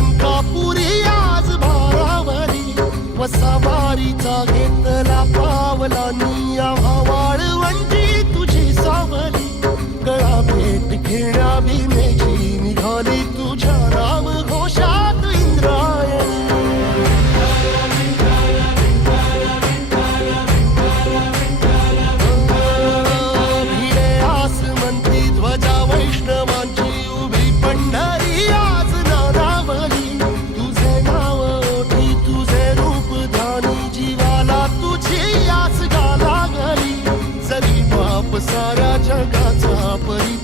कापुरी आज भारावरी वसावारीचा घेतला पावलानी आवाळवंटी तुझी सावली. गळा भेट घेण्या भीमेची निघाली तुझ्या सारा जगाचा परी